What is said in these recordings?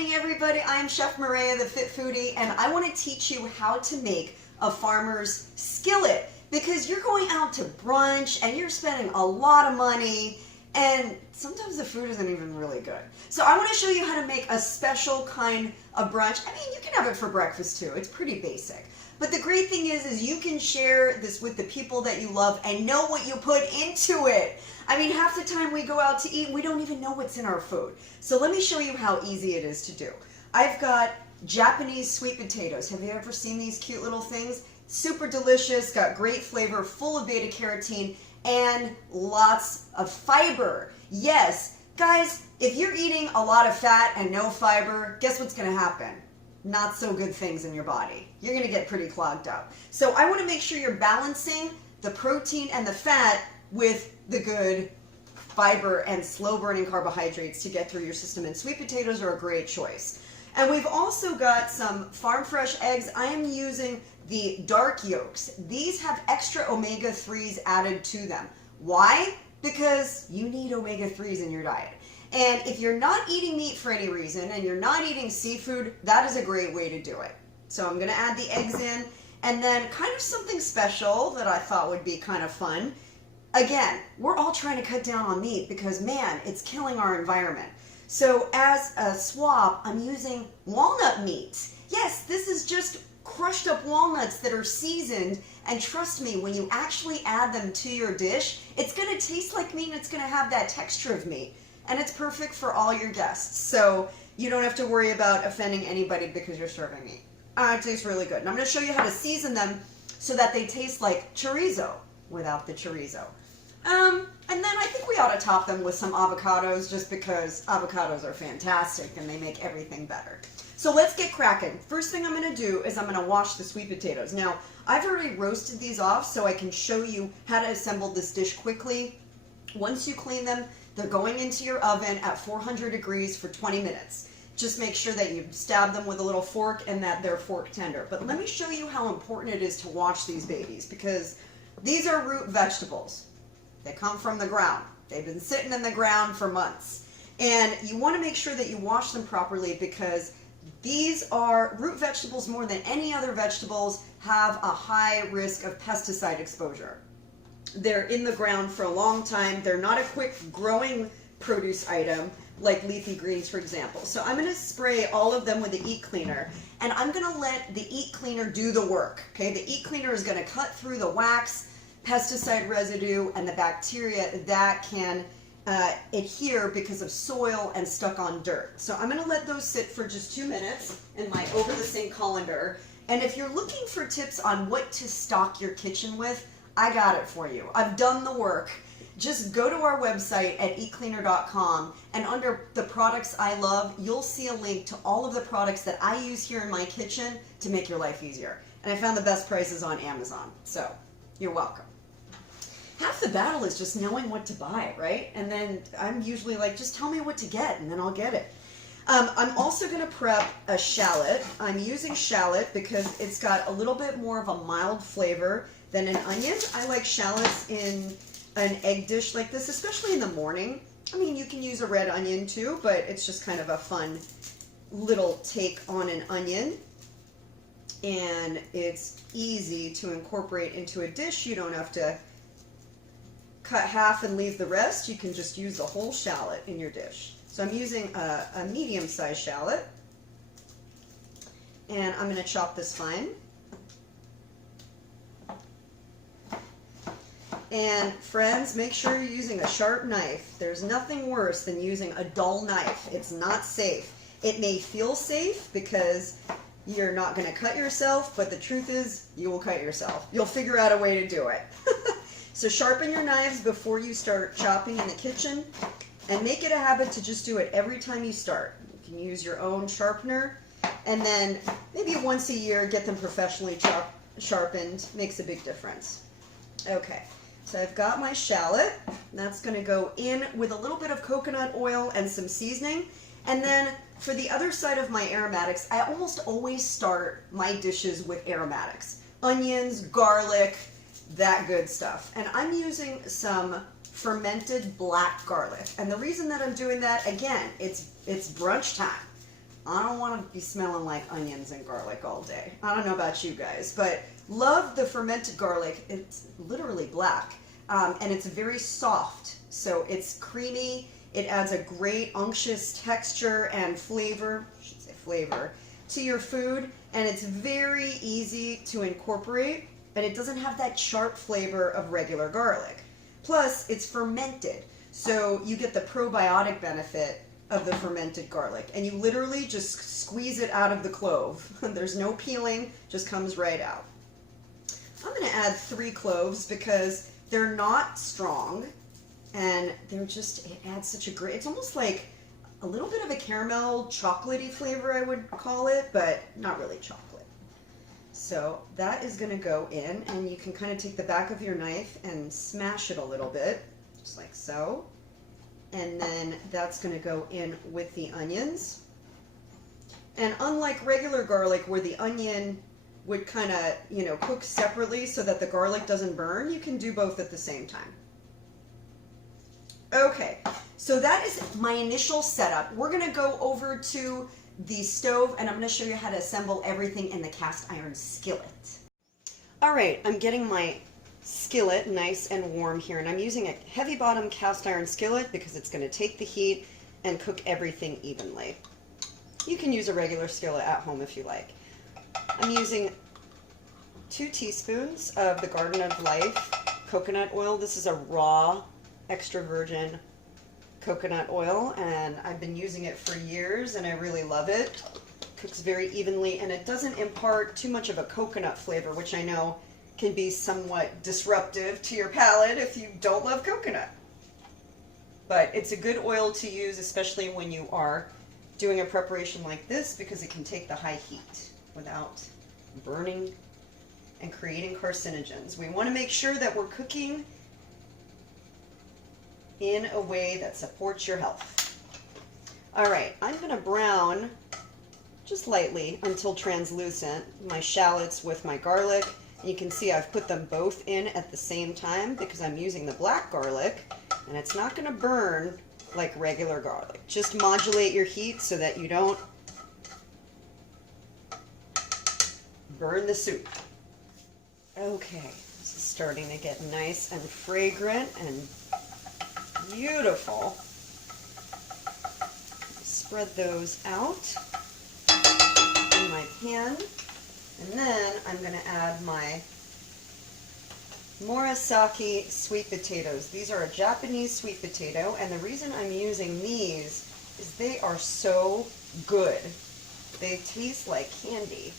morning, everybody. I'm Chef Maria, the Fit Foodie, and I want to teach you how to make a farmer's skillet because you're going out to brunch and you're spending a lot of money and sometimes the food isn't even really good. So I want to show you how to make a special kind of brunch. I mean, you can have it for breakfast too. It's pretty basic. But the great thing is you can share this with the people that you love and know what you put into it. I mean, half the time we go out to eat and we don't even know what's in our food. So let me show you how easy it is to do. I've got Japanese sweet potatoes. Have you ever seen these cute little things? Super delicious, got great flavor, full of beta carotene, and lots of fiber. Yes, guys, if you're eating a lot of fat and no fiber, guess what's gonna happen? Not so good things in your body. You're gonna get pretty clogged up. So I wanna make sure you're balancing the protein and the fat with the good fiber and slow burning carbohydrates to get through your system, and sweet potatoes are a great choice. And we've also got some farm fresh eggs. I am using the dark yolks. These have extra omega-3s added to them. Why? Because you need omega-3s in your diet. And if you're not eating meat for any reason and you're not eating seafood, that is a great way to do it. So I'm gonna add the eggs in, and then kind of something special that I thought would be kind of fun. Again, we're all trying to cut down on meat because, man, it's killing our environment. So as a swap, I'm using walnut meat. Yes, this is just crushed up walnuts that are seasoned, and trust me, when you actually add them to your dish, it's gonna taste like meat and it's gonna have that texture of meat. And it's perfect for all your guests. So you don't have to worry about offending anybody because you're serving meat. It tastes really good. And I'm gonna show you how to season them so that they taste like chorizo without the chorizo. And then I think we ought to top them with some avocados just because avocados are fantastic and they make everything better. So let's get cracking. First thing I'm going to do is I'm going to wash the sweet potatoes. Now, I've already roasted these off so I can show you how to assemble this dish quickly. Once you clean them, they're going into your oven at 400 degrees for 20 minutes. Just make sure that you stab them with a little fork and that they're fork tender. But let me show you how important it is to wash these babies because these are root vegetables. They come from the ground. They've been sitting in the ground for months. And you want to make sure that you wash them properly because these are root vegetables more than any other vegetables have a high risk of pesticide exposure. They're in the ground for a long time. They're not a quick growing produce item like leafy greens, for example. So I'm going to spray all of them with the eatCleaner, and I'm going to let the eatCleaner do the work. Okay, the eatCleaner is going to cut through the wax, pesticide residue, and the bacteria that can adhere because of soil and stuck on dirt. So I'm going to let those sit for just 2 minutes in my over the sink colander. And if you're looking for tips on what to stock your kitchen with, I got it for you. I've done the work. Just go to our website at eatCleaner.com, and under the products I love, you'll see a link to all of the products that I use here in my kitchen to make your life easier. And I found the best prices on Amazon. So you're welcome. Half the battle is just knowing what to buy, right? And then I'm usually like, just tell me what to get and then I'll get it. I'm also going to prep a shallot. I'm using shallot because it's got a little bit more of a mild flavor than an onion. I like shallots in an egg dish like this, especially in the morning. I mean, you can use a red onion too, but it's just kind of a fun little take on an onion. And it's easy to incorporate into a dish. You don't have to cut half and leave the rest. You can just use the whole shallot in your dish. So I'm using a medium-sized shallot, and I'm going to chop this fine. And friends, make sure you're using a sharp knife. There's nothing worse than using a dull knife. It's not safe. It may feel safe because you're not going to cut yourself, but the truth is you will cut yourself. You'll figure out a way to do it. So sharpen your knives before you start chopping in the kitchen, and make it a habit to just do it every time you start. You can use your own sharpener, and then maybe once a year get them professionally sharpened. Makes a big difference. Okay, so I've got my shallot. That's going to go in with a little bit of coconut oil and some seasoning. And then for the other side of my aromatics, I almost always start my dishes with aromatics. Onions, garlic, that good stuff. And I'm using some fermented black garlic. And the reason that I'm doing that, again, it's brunch time. I don't want to be smelling like onions and garlic all day. I don't know about you guys, but love the fermented garlic. It's literally black, and it's very soft, so it's creamy. It adds a great unctuous texture and flavor, I should say flavor, to your food, and it's very easy to incorporate, and it doesn't have that sharp flavor of regular garlic. Plus, it's fermented, so you get the probiotic benefit of the fermented garlic, and you literally just squeeze it out of the clove. There's no peeling, just comes right out. I'm going to add 3 cloves because they're not strong, and they're just, it adds such a great, it's almost like a little bit of a caramel chocolatey flavor, I would call it, but not really chocolate. So that is going to go in, and you can kind of take the back of your knife and smash it a little bit, just like so. And then that's going to go in with the onions. And unlike regular garlic where the onion would kind of, you know, cook separately so that the garlic doesn't burn, you can do both at the same time. Okay, so that is my initial setup. We're going to go over to the stove, and I'm going to show you how to assemble everything in the cast iron skillet. All right, I'm getting my skillet nice and warm here, and I'm using a heavy bottom cast iron skillet because it's going to take the heat and cook everything evenly. You can use a regular skillet at home if you like. I'm using 2 teaspoons of the Garden of Life coconut oil. This is a raw extra virgin coconut oil, and I've been using it for years and I really love it. Cooks very evenly, and it doesn't impart too much of a coconut flavor, which I know can be somewhat disruptive to your palate if you don't love coconut. But it's a good oil to use, especially when you are doing a preparation like this, because it can take the high heat without burning and creating carcinogens. We want to make sure that we're cooking in a way that supports your health. All right, I'm going to brown just lightly until translucent my shallots with my garlic. You can see I've put them both in at the same time because I'm using the black garlic, and it's not going to burn like regular garlic. Just modulate your heat so that you don't burn the soup. Okay, this is starting to get nice and fragrant and beautiful. Spread those out in my pan. And then I'm going to add my Murakami Sweet Potatoes. These are a Japanese sweet potato, and the reason I'm using these is they are so good. They taste like candy,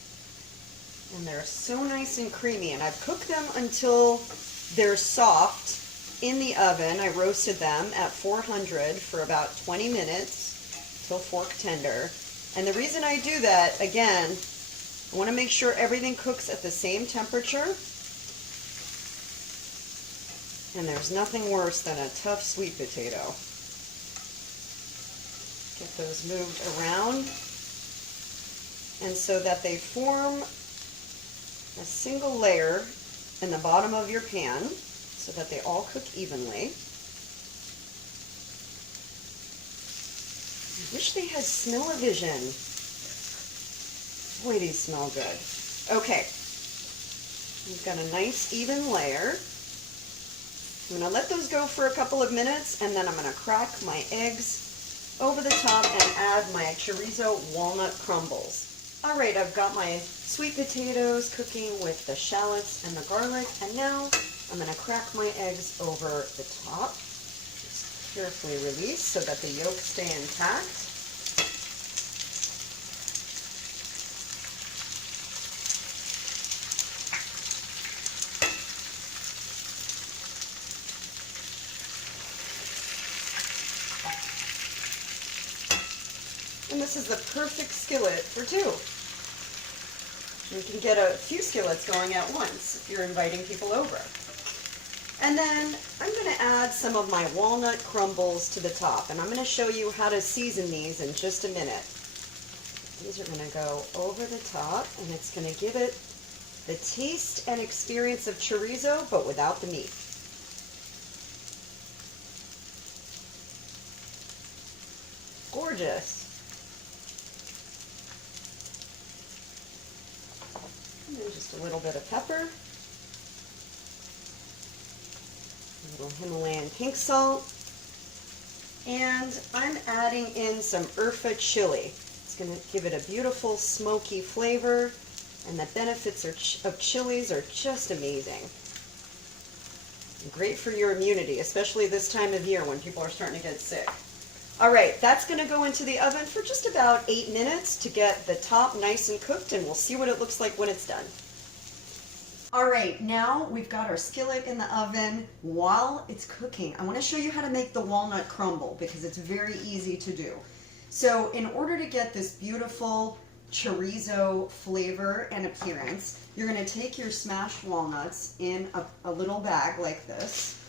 and they're so nice and creamy, and I've cooked them until they're soft in the oven. I roasted them at 400 for about 20 minutes till fork tender. And the reason I do that, again, I want to make sure everything cooks at the same temperature. And there's nothing worse than a tough sweet potato. Get those moved around. And so that they form a single layer in the bottom of your pan so that they all cook evenly. I wish they had smell-o-vision. Boy, these smell good. Okay, we've got a nice even layer. I'm going to let those go for a couple of minutes, and then I'm going to crack my eggs over the top and add my chorizo walnut crumbles. All right, I've got my sweet potatoes cooking with the shallots and the garlic, and now I'm going to crack my eggs over the top. Just carefully release so that the yolks stay intact. And this is the perfect skillet for 2. You can get a few skillets going at once if you're inviting people over. And then I'm going to add some of my walnut crumbles to the top, and I'm going to show you how to season these in just a minute. These are going to go over the top, and it's going to give it the taste and experience of chorizo, but without the meat. Gorgeous. Just a little bit of pepper. A little Himalayan pink salt. And I'm adding in some Urfa chili. It's going to give it a beautiful smoky flavor, and the benefits of chilies are just amazing. Great for your immunity, especially this time of year when people are starting to get sick. All right, that's going to go into the oven for just about 8 minutes to get the top nice and cooked, and we'll see what it looks like when it's done. All right, now we've got our skillet in the oven. While it's cooking, I want to show you how to make the walnut crumble because it's very easy to do. So in order to get this beautiful chorizo flavor and appearance, you're going to take your smashed walnuts in a little bag like this.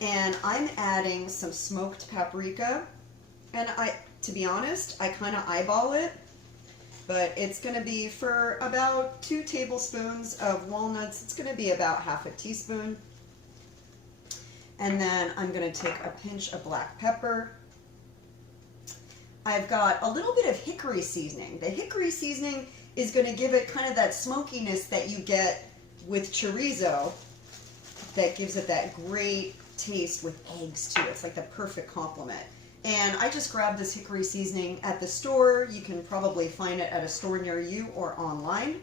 And I'm adding some smoked paprika. And to be honest, I kind of eyeball it. But it's going to be for about 2 tablespoons of walnuts. It's going to be about half a teaspoon. And then I'm going to take a pinch of black pepper. I've got a little bit of hickory seasoning. The hickory seasoning is going to give it kind of that smokiness that you get with chorizo that gives it that great taste with eggs too. It's like the perfect complement. And I just grabbed this hickory seasoning at the store. You can probably find it at a store near you or online.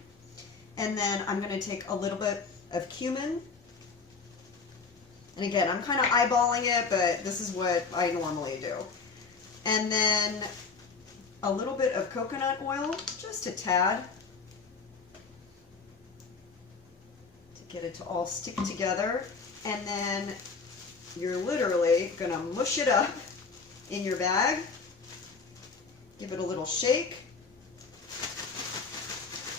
And then I'm going to take a little bit of cumin. And again, I'm kind of eyeballing it, but this is what I normally do. And then a little bit of coconut oil, just a tad, to get it to all stick together. And then you're literally going to mush it up in your bag. Give it a little shake.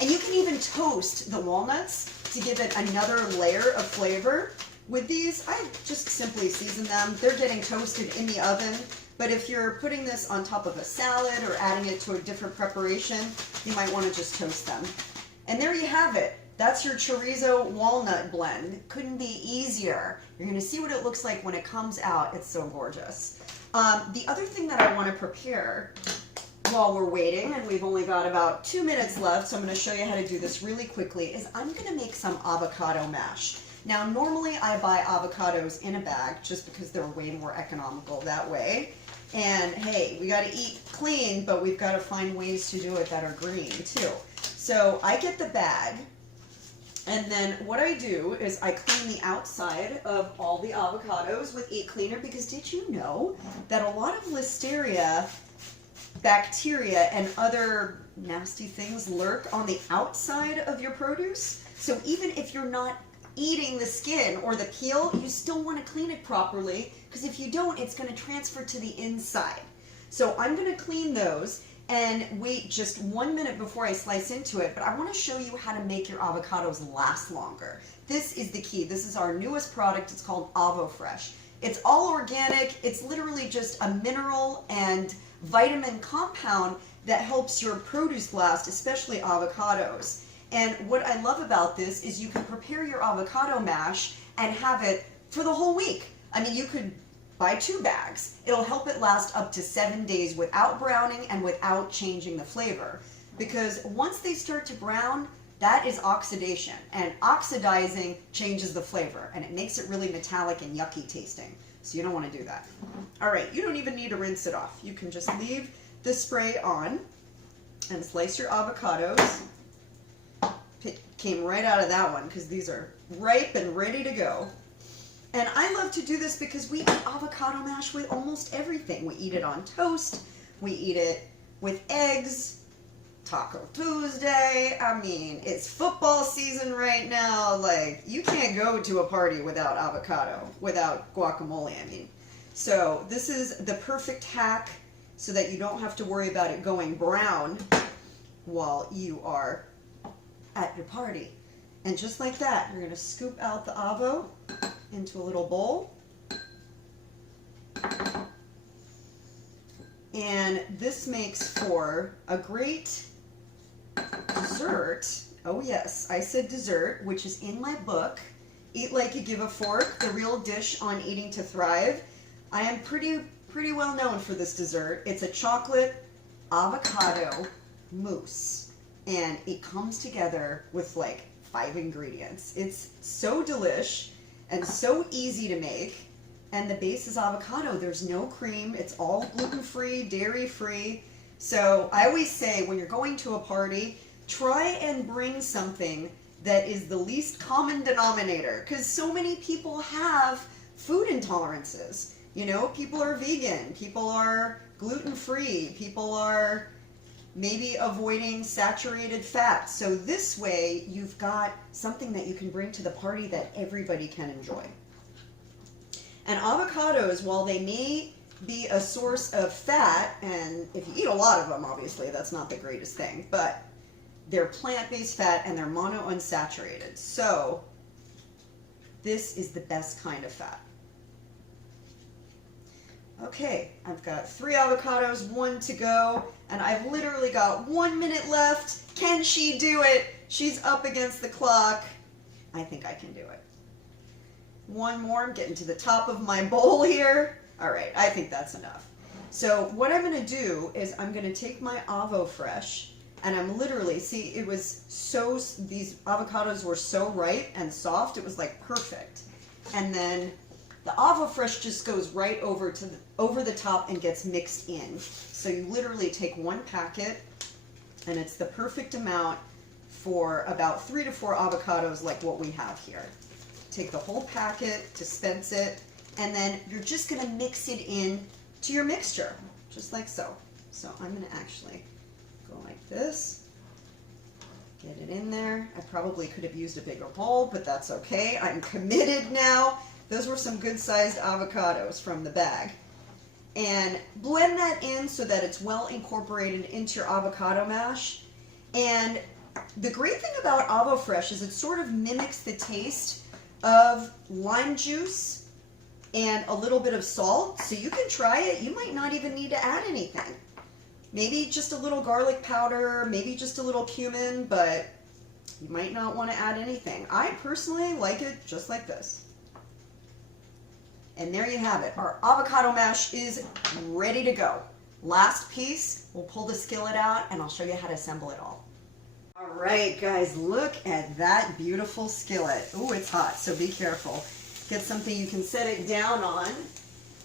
And you can even toast the walnuts to give it another layer of flavor. With these, I just simply season them. They're getting toasted in the oven. But if you're putting this on top of a salad or adding it to a different preparation, you might want to just toast them. And there you have it. That's your chorizo walnut blend. Couldn't be easier. You're going to see what it looks like when it comes out. It's so gorgeous. The other thing that I want to prepare while we're waiting, and we've only got about 2 minutes left, so I'm going to show you how to do this really quickly, is I'm going to make some avocado mash. Now, normally I buy avocados in a bag just because they're way more economical that way. And hey, we got to eat clean, but we've got to find ways to do it that are green too. So I get the bag, and then what I do is I clean the outside of all the avocados with eatCleaner, because did you know that a lot of listeria, bacteria, and other nasty things lurk on the outside of your produce? So even if you're not eating the skin or the peel, you still want to clean it properly, because if you don't, it's going to transfer to the inside. So I'm going to clean those and wait just 1 minute before I slice into it, but I want to show you how to make your avocados last longer. This is the key. This is our newest product. It's called AvoFresh. It's all organic. It's literally just a mineral and vitamin compound that helps your produce last, especially avocados. And what I love about this is you can prepare your avocado mash and have it for the whole week. I mean, you could buy 2 bags. It'll help it last up to 7 days without browning and without changing the flavor. Because once they start to brown, that is oxidation. And oxidizing changes the flavor, and it makes it really metallic and yucky tasting. So you don't want to do that. All right, you don't even need to rinse it off. You can just leave the spray on and slice your avocados. It came right out of that one because these are ripe and ready to go. And I love to do this because we eat avocado mash with almost everything. We eat it on toast. We eat it with eggs. Taco Tuesday. I mean, it's football season right now. Like, you can't go to a party without avocado, without guacamole, I mean. So this is the perfect hack so that you don't have to worry about it going brown while you are at your party. And just like that, you're going to scoop out the avo into a little bowl. And this makes for a great dessert. Oh yes, I said dessert, which is in my book, Eat Like You Give a Fork, the real dish on eating to thrive. I am pretty well known for this dessert. It's a chocolate avocado mousse. And it comes together with like 5 ingredients. It's so delish and so easy to make. And the base is avocado. There's no cream. It's all gluten-free, dairy-free. So I always say when you're going to a party, try and bring something that is the least common denominator, because so many people have food intolerances. You know, people are vegan, people are gluten-free, people are maybe avoiding saturated fat. So this way you've got something that you can bring to the party that everybody can enjoy. And avocados, while they may be a source of fat, and if you eat a lot of them, obviously that's not the greatest thing, but they're plant-based fat and they're monounsaturated. So this is the best kind of fat. Okay, I've got 3 avocados, 1 to go, and I've literally got 1 minute left. Can she do it? She's up against the clock. I think I can do it. 1 more. I'm getting to the top of my bowl here. All right, I think that's enough. So what I'm going to do is I'm going to take my AvoFresh, and I'm literally, see, it was so, these avocados were so ripe and soft, it was like perfect. And then the AvoFresh just goes right over to over the top and gets mixed in. So you literally take 1 packet, and it's the perfect amount for about 3 to 4 avocados like what we have here. Take the whole packet, dispense it, and then you're just going to mix it in to your mixture, just like so. So I'm going to actually go like this, get it in there. I probably could have used a bigger bowl, but that's okay. I'm committed now. Those were some good-sized avocados from the bag. And blend that in so that it's well incorporated into your avocado mash. And the great thing about AvoFresh is it sort of mimics the taste of lime juice and a little bit of salt. So you can try it. You might not even need to add anything. Maybe just a little garlic powder, maybe just a little cumin, but you might not want to add anything. I personally like it just like this. And there you have it. Our avocado mash is ready to go. Last piece, we'll pull the skillet out and I'll show you how to assemble it all. All right, guys, look at that beautiful skillet. Oh, it's hot, so be careful. Get something you can set it down on.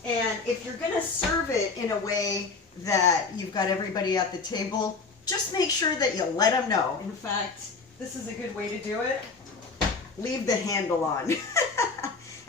And if you're going to serve it in a way that you've got everybody at the table, just make sure that you let them know. In fact, this is a good way to do it. Leave the handle on.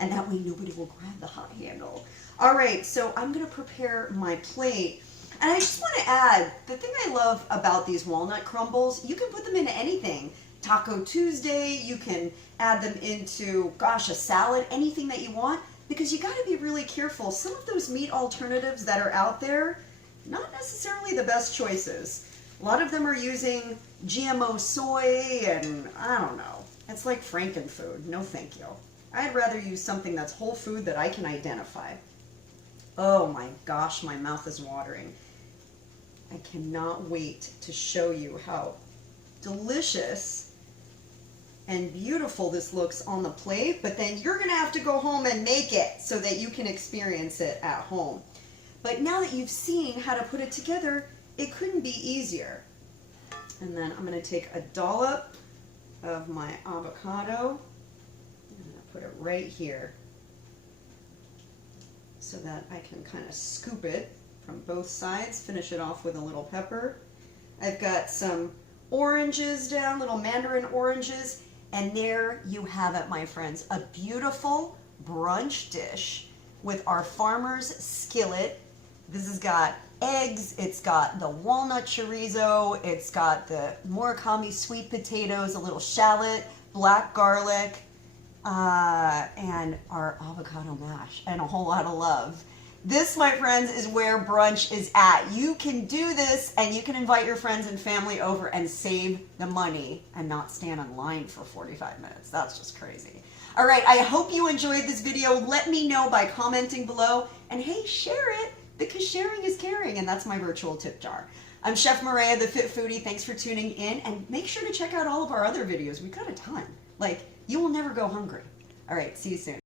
And that way nobody will grab the hot handle. All right, so I'm gonna prepare my plate. And I just wanna add, the thing I love about these walnut crumbles, you can put them into anything. Taco Tuesday, you can add them into, gosh, a salad, anything that you want, because you gotta be really careful. Some of those meat alternatives that are out there, not necessarily the best choices. A lot of them are using GMO soy and I don't know. It's like Frankenfood, no thank you. I'd rather use something that's whole food that I can identify. Oh my gosh, my mouth is watering. I cannot wait to show you how delicious and beautiful this looks on the plate, but then you're gonna have to go home and make it so that you can experience it at home. But now that you've seen how to put it together, it couldn't be easier. And then I'm gonna take a dollop of my avocado. Put it right here so that I can kind of scoop it from both sides, finish it off with a little pepper. I've got some oranges down, little mandarin oranges, and there you have it, my friends, a beautiful brunch dish with our farmer's skillet. This has got eggs, it's got the walnut chorizo, it's got the Murakami sweet potatoes, a little shallot, black garlic, and our avocado mash, and a whole lot of love. This, my friends, is where brunch is at. You can do this, and you can invite your friends and family over and save the money and not stand in line for 45 minutes. That's just crazy. All right, I hope you enjoyed this video. Let me know by commenting below, and hey, share it, because sharing is caring, and that's my virtual tip jar. I'm Chef Maria, the Fit Foodie. Thanks for tuning in, and make sure to check out all of our other videos. We've got a ton. Like, you will never go hungry. All right, see you soon.